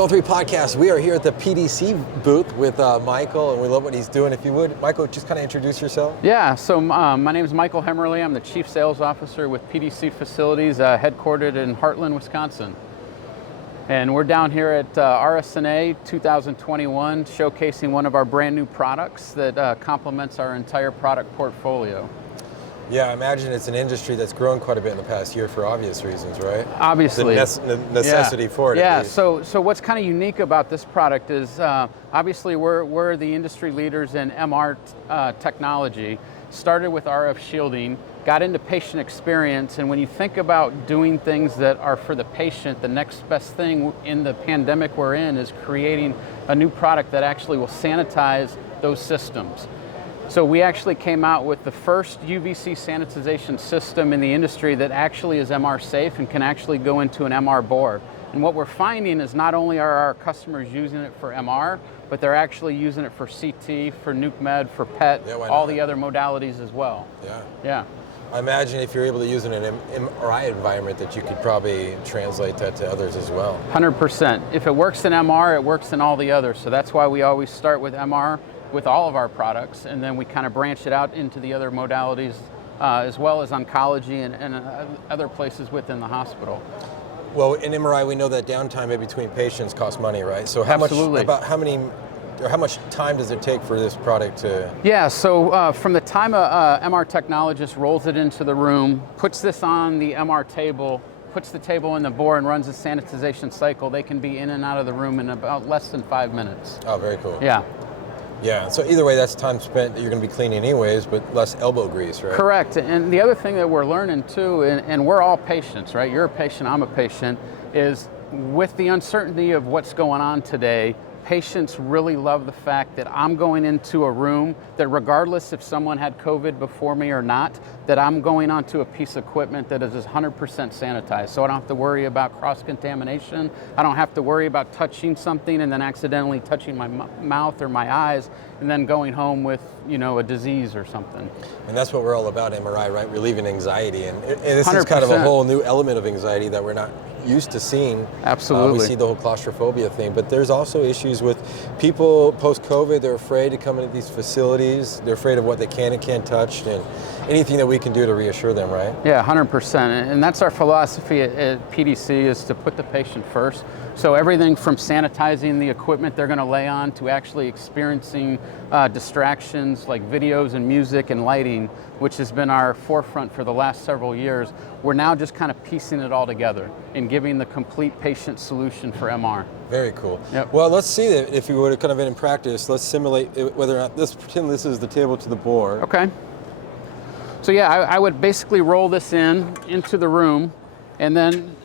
Zone 3 Podcast. We are here at the PDC booth with Michael, and we love what he's doing. If you would, Michael, just kind of introduce yourself. Yeah, so my name is Michael Hemmerly. I'm the Chief Sales Officer with PDC Facilities, headquartered in Heartland, Wisconsin. And we're down here at RSNA 2021, showcasing one of our brand new products that complements our entire product portfolio. Yeah, I imagine it's an industry that's grown quite a bit in the past year for obvious reasons, right? Obviously. The necessity for it. Yeah, so what's kind of unique about this product is obviously we're the industry leaders in MR technology. Started with RF shielding, got into patient experience, and when you think about doing things that are for the patient, the next best thing in the pandemic we're in is creating a new product that actually will sanitize those systems. So we actually came out with the first UVC sanitization system in the industry that actually is MR safe and can actually go into an MR bore. And what we're finding is not only are our customers using it for MR, but they're actually using it for CT, for nuke med, for PET, all the other modalities as well. Yeah. I imagine if you're able to use it in an MRI environment that you could probably translate that to others as well. 100%. If it works in MR, it works in all the others. So that's why we always start with MR with all of our products, and then we kind of branch it out into the other modalities as well as oncology and other places within the hospital. Well, in MRI, we know that downtime in between patients costs money, right? So how much time does it take for this product to? Yeah, so from the time a MR technologist rolls it into the room, puts this on the MR table, puts the table in the bore and runs a sanitization cycle, they can be in and out of the room in about less than 5 minutes. Oh, very cool. Yeah, so either way, that's time spent that you're going to be cleaning anyways, but less elbow grease, right? Correct, and the other thing that we're learning too, and we're all patients, right? You're a patient, I'm a patient, is with the uncertainty of what's going on today, patients really love the fact that I'm going into a room that regardless if someone had COVID before me or not, that I'm going onto a piece of equipment that is 100% sanitized. So I don't have to worry about cross-contamination. I don't have to worry about touching something and then accidentally touching my mouth or my eyes and then going home with, a disease or something. And that's what we're all about, MRI, right? Relieving anxiety. And this 100%. is kind of a whole new element of anxiety that we're not used to seeing. Absolutely. We see the whole claustrophobia thing, but there's also issues with people post-COVID. They're afraid to come into these facilities. They're afraid of what they can and can't touch, and anything that we can do to reassure them, right? Yeah, 100%. And that's our philosophy at PDC, is to put the patient first. So everything from sanitizing the equipment they're going to lay on to actually experiencing distractions like videos and music and lighting, which has been our forefront for the last several years. We're now just kind of piecing it all together and giving the complete patient solution for MR. Very cool. Yep. Well, let's see that if you were to kind of in practice, let's simulate whether or not pretend this is the table to the bore. Okay. So yeah, I would basically roll this into the room, and then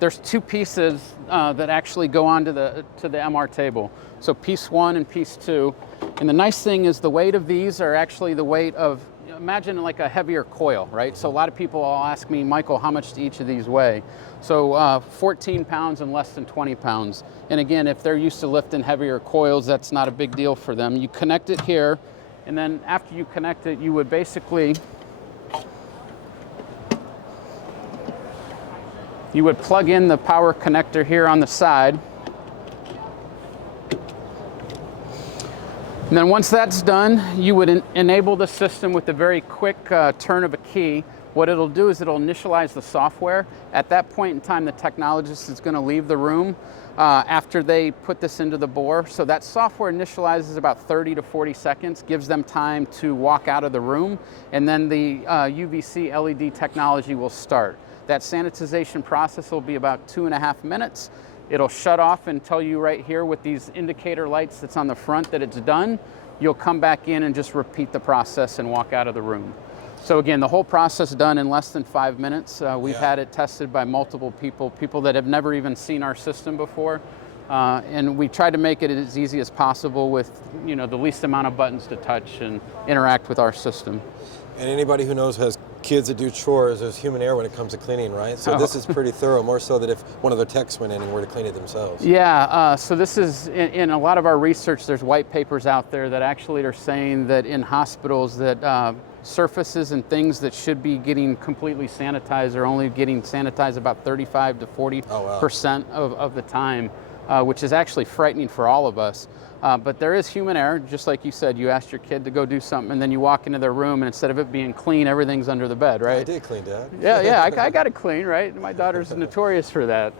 there's two pieces that actually go onto the MR table. So piece one and piece two. And the nice thing is the weight of these are actually the weight of, imagine like a heavier coil, right? So a lot of people will ask me, Michael, how much do each of these weigh? So 14 pounds and less than 20 pounds. And again, if they're used to lifting heavier coils, that's not a big deal for them. You connect it here, and then after you connect it, you would basically plug in the power connector here on the side. And then once that's done, you would enable the system with a very quick turn of a key. What it'll do is it'll initialize the software. At that point in time, the technologist is going to leave the room after they put this into the bore. So that software initializes about 30 to 40 seconds, gives them time to walk out of the room, and then the UVC LED technology will start. That sanitization process will be about 2.5 minutes. It'll shut off and tell you right here with these indicator lights that's on the front that it's done. You'll come back in and just repeat the process and walk out of the room. So again, the whole process done in less than 5 minutes. We've had it tested by multiple people that have never even seen our system before. And we try to make it as easy as possible with the least amount of buttons to touch and interact with our system. And anybody who knows has kids that do chores, there's human error when it comes to cleaning, right? So this is pretty thorough, more so that if one of the techs went in and were to clean it themselves. Yeah, so this is, in a lot of our research, there's white papers out there that actually are saying that in hospitals that surfaces and things that should be getting completely sanitized are only getting sanitized about 35 to 40% of the time. which is actually frightening for all of us. But there is human error, just like you said. You asked your kid to go do something, and then you walk into their room, and instead of it being clean, everything's under the bed, right? I did clean, Dad. Yeah, I got it clean, right? My daughter's notorious for that.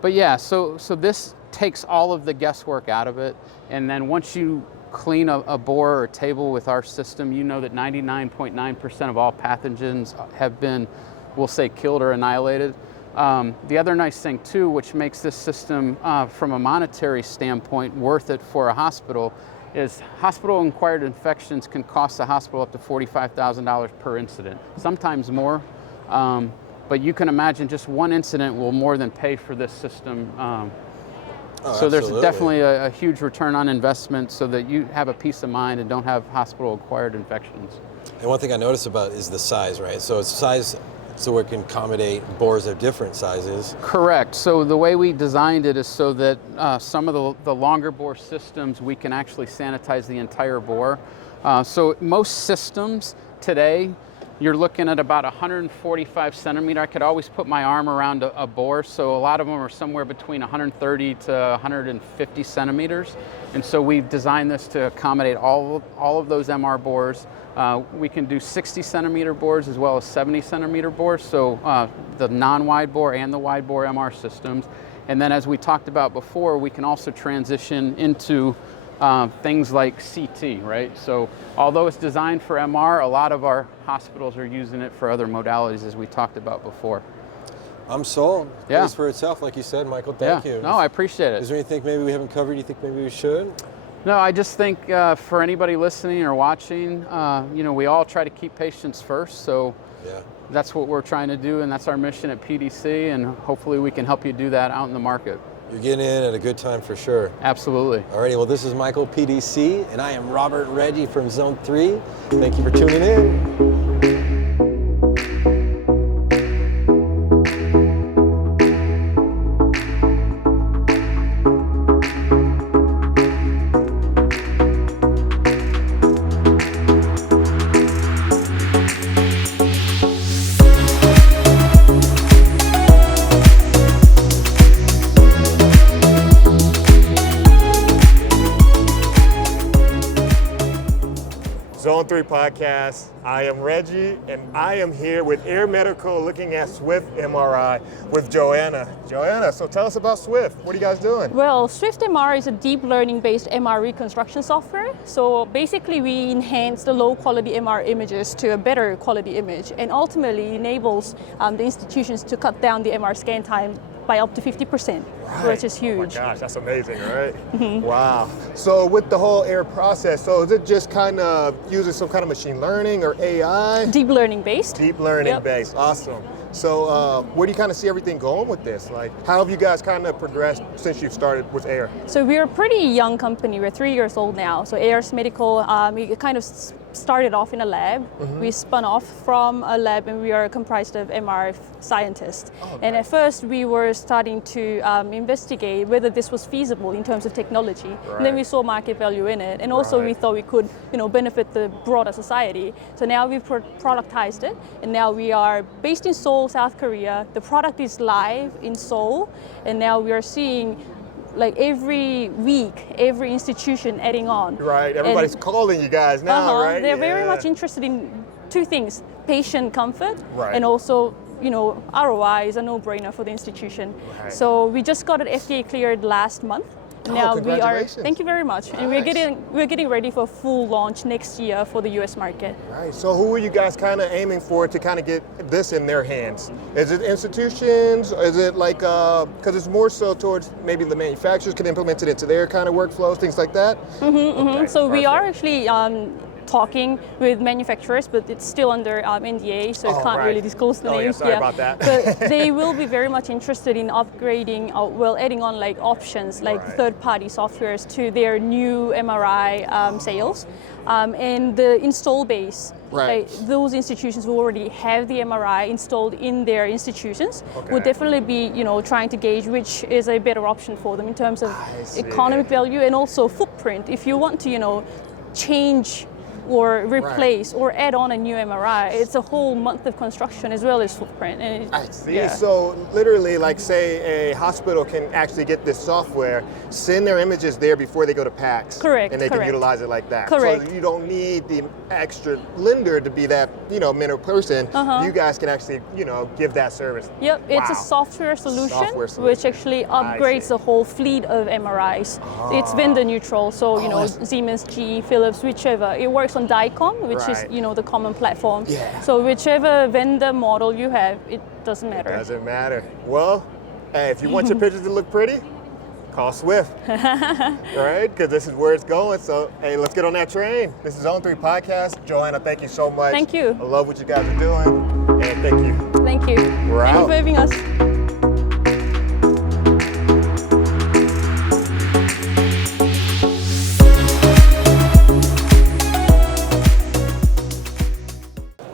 But yeah, so this takes all of the guesswork out of it, and then once you clean a bore or a table with our system, you know that 99.9% of all pathogens have been, we'll say, killed or annihilated. The other nice thing too, which makes this system from a monetary standpoint worth it for a hospital, is hospital-acquired infections can cost the hospital up to $45,000 per incident, sometimes more. But you can imagine just one incident will more than pay for this system. So there's definitely a huge return on investment so that you have a peace of mind and don't have hospital-acquired infections. And one thing I noticed about is the size, right? So it's size so it can accommodate bores of different sizes. Correct. So the way we designed it is so that some of the longer bore systems, we can actually sanitize the entire bore. So most systems today, you're looking at about 145 centimeter. I could always put my arm around a bore, so a lot of them are somewhere between 130 to 150 centimeters. And so we've designed this to accommodate all of those MR bores. We can do 60 centimeter bores as well as 70 centimeter bores, so the non-wide bore and the wide bore MR systems. And then as we talked about before, we can also transition into things like CT, right? So although it's designed for MR, a lot of our hospitals are using it for other modalities, as we talked about before. I'm sold. Yeah. Pays for itself, like you said, Michael. Thank you. No, I appreciate it. Is there anything maybe we haven't covered you think maybe we should? No, I just think for anybody listening or watching, we all try to keep patients first. So yeah. That's what we're trying to do, and that's our mission at PDC, and hopefully we can help you do that out in the market. You're getting in at a good time for sure. Absolutely. Alrighty, well this is Michael, PDC, and I am Robert Reggie from Zone 3. Thank you for tuning in. Zone 3 Podcast. I am Reggie, and I am here with Air Medical looking at SwiftMR with Joanna. Joanna, so tell us about Swift. What are you guys doing? Well, SwiftMR is a deep learning-based MR reconstruction software. So basically, we enhance the low-quality MR images to a better quality image, and ultimately enables the institutions to cut down the MR scan time by up to 50%, which is huge. Oh my gosh, that's amazing, right? Mm-hmm. Wow. So with the whole AIR process, so is it just kind of using some kind of machine learning or AI? Deep learning based. Deep learning based, awesome. So where do you kind of see everything going with this? Like, how have you guys kind of progressed since you've started with AIR? So we're a pretty young company. We're 3 years old now. So AIRS Medical, we kind of started off in a lab. Mm-hmm. We spun off from a lab, and we are comprised of MR scientists. Oh, and at first, we were starting to investigate whether this was feasible in terms of technology. Right. And then we saw market value in it, and also we thought we could, benefit the broader society. So now we've productized it, and now we are based in Seoul, South Korea. The product is live in Seoul, and now we are seeing, like, every week, every institution adding on. Right, everybody's calling you guys now, right? They're very much interested in two things: patient comfort, and also, ROI is a no-brainer for the institution. Right. So we just got it FDA cleared last month. Now we are. Thank you very much. Nice. And we're getting ready for full launch next year for the U.S. market. Right. So who are you guys kind of aiming for to kind of get this in their hands? Is it institutions? Is it like because it's more so towards maybe the manufacturers can implement it into their kind of workflows, things like that? Mm-hmm, okay, so we are actually talking with manufacturers, but it's still under NDA, so I can't really disclose the names. Yeah, sorry about that. But they will be very much interested in upgrading, adding on like options, like third-party softwares to their new MRI sales, and the install base. Like, those institutions who already have the MRI installed in their institutions would definitely be, trying to gauge which is a better option for them in terms of economic value and also footprint. If you want to, change or replace or add on a new MRI. It's a whole month of construction as well as footprint. And I see. Yeah. So literally, like say a hospital can actually get this software, send their images there before they go to PACS. Correct, And they can correct. utilize it like that. Correct. So you don't need the extra lender to be that, mental person. You guys can actually, give that service. Yep, it's a Wow. software solution, Software which solution. actually I upgrades see. the whole fleet of MRIs. It's vendor neutral, so Siemens, GE, Philips, whichever. It works on DICOM, which is Right. the common platform. Yeah. So whichever vendor model you have, it doesn't matter. Doesn't matter. Well, hey, if you want your pictures to look pretty, call Swift. Right? Because this is where it's going. So, hey, let's get on that train. This is Zone 3 Podcast. Joanna, thank you so much. Thank you. I love what you guys are doing. And thank you. Thank you. We're Thank you out. for having us.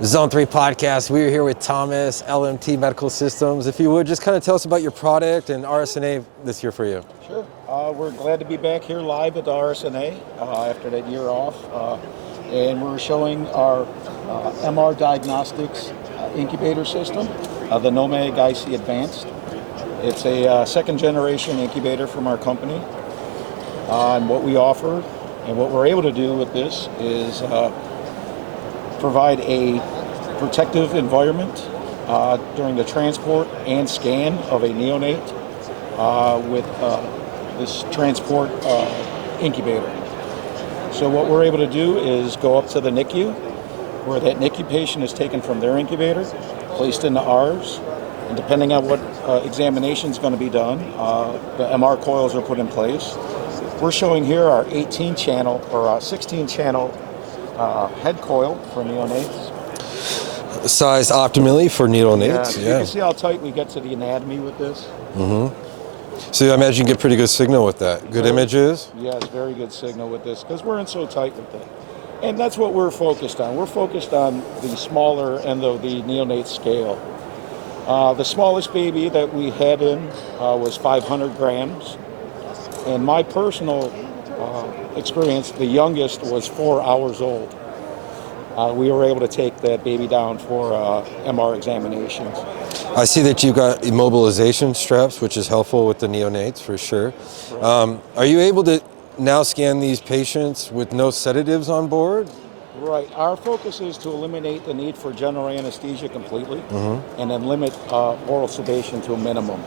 Zone 3 Podcast. We're here with Thomas, LMT Medical Systems. If you would, just kind of tell us about your product and RSNA this year for you. Sure. We're glad to be back here live at the RSNA after that year off. And we're showing our MR Diagnostics Incubator system, the Nomad IC Advanced. It's a second generation incubator from our company. And what we offer and what we're able to do with this is provide a protective environment during the transport and scan of a neonate with this transport incubator. So what we're able to do is go up to the NICU, where that NICU patient is taken from their incubator, placed into ours, and depending on what examination is going to be done, the MR coils are put in place. We're showing here our 18-channel or 16-channel head coil for neonates. Sized optimally for neonates. You can see how tight we get to the anatomy with this. So I imagine you get pretty good signal with that. Good images. Yes, very good signal with this because we're in so tight with it. And that's what we're focused on. We're focused on the smaller end of the neonate scale. The smallest baby that we had in was 500 grams. And my personal experience, the youngest was 4 hours old. We were able to take that baby down for MR examinations. I see that you've got immobilization straps, which is helpful with the neonates for sure. Are you able to now scan these patients with no sedatives on board? Right. Our focus is to eliminate the need for general anesthesia completely and then limit oral sedation to a minimum.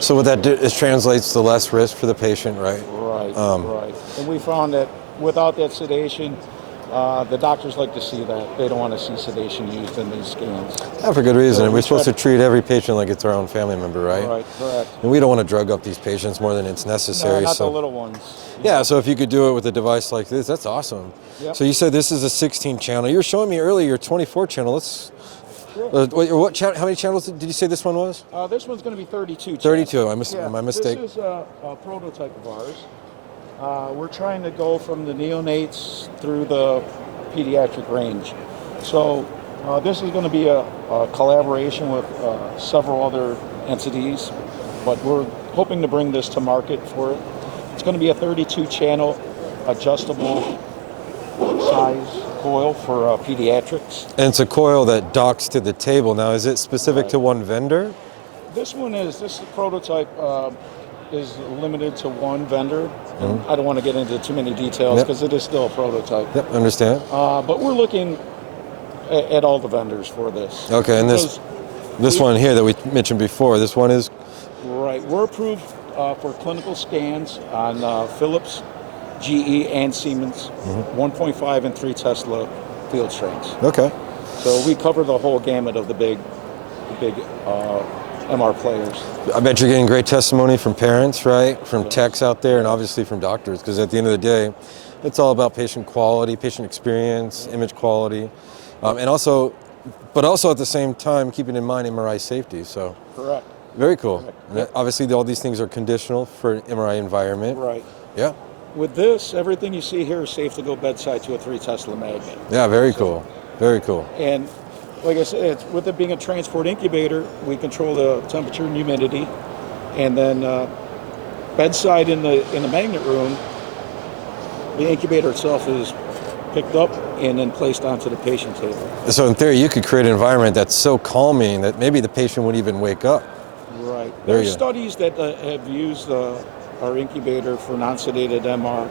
So what that it translates to less risk for the patient, right? Right, right. And we found that without that sedation, the doctors like to see that. They don't want to see sedation used in these scans. Yeah, for good reason. So We're supposed to treat every patient like it's our own family member, right? Right, correct. And we don't want to drug up these patients more than it's necessary. No, not so the little ones. yeah, so if you could do it with a device like this, that's awesome. Yep. So you said this is a 16 channel. You were showing me earlier your 24 channel. Let's. How many channels did you say this one was? This one's going to be 32. 32. My mistake. This is a prototype of ours. We're trying to go from the neonates through the pediatric range. So this is going to be a collaboration with several other entities, but we're hoping to bring this to market for it. It's going to be a 32-channel adjustable size coil for pediatrics. And it's a coil that docks to the table. Now, is it specific to one vendor? This prototype is limited to one vendor. And I don't want to get into too many details because it is still a prototype. Yep, understand. But we're looking at all the vendors for this. Okay, and this one here that we mentioned before, this one is? Right, we're approved for clinical scans on Philips, GE, and Siemens, 1.5 and 3 Tesla field strengths. Okay. So we cover the whole gamut of the big MR players. I bet you're getting great testimony from parents, right? From techs out there, and obviously from doctors, because at the end of the day, it's all about patient quality, patient experience, image quality, but also at the same time, keeping in mind MRI safety. So. Correct. Very cool. Correct. Obviously, all these things are conditional for an MRI environment. Right. Yeah. With this, everything you see here is safe to go bedside to a 3 Tesla magnet. Yeah, very cool. Very cool. And like I said, with it being a transport incubator, we control the temperature and humidity. And then bedside in the magnet room, the incubator itself is picked up and then placed onto the patient table. So in theory, you could create an environment that's so calming that maybe the patient wouldn't even wake up. Right. There There are you go. studies that have used our incubator for non-sedated MR.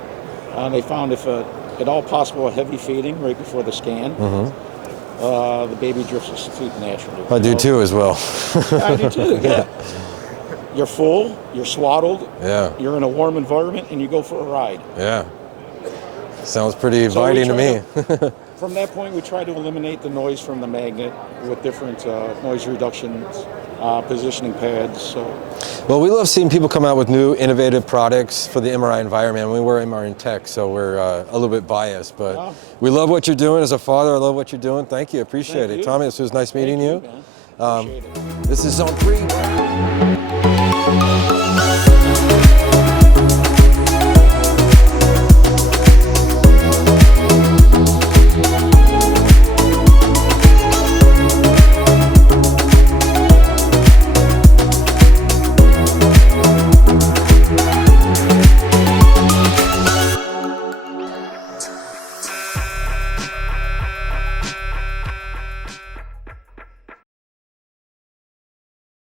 They found if at all possible a heavy feeding right before the scan, the baby drifts asleep naturally. I do too as well. I do too, yeah. You're full, you're swaddled, Yeah, you're in a warm environment, and you go for a ride. yeah. Sounds pretty So we inviting to try me. From that point, we try to eliminate the noise from the magnet with different noise reduction positioning pads. So, Well, we love seeing people come out with new innovative products for the MRI environment. I mean, we're MRI in tech, so we're a little bit biased, but Oh. we love what you're doing. As a father, I love what you're doing. Thank you, appreciate Thank it. you. Tommy, this was nice meeting thank you. man. Appreciate it. This is Zone 3.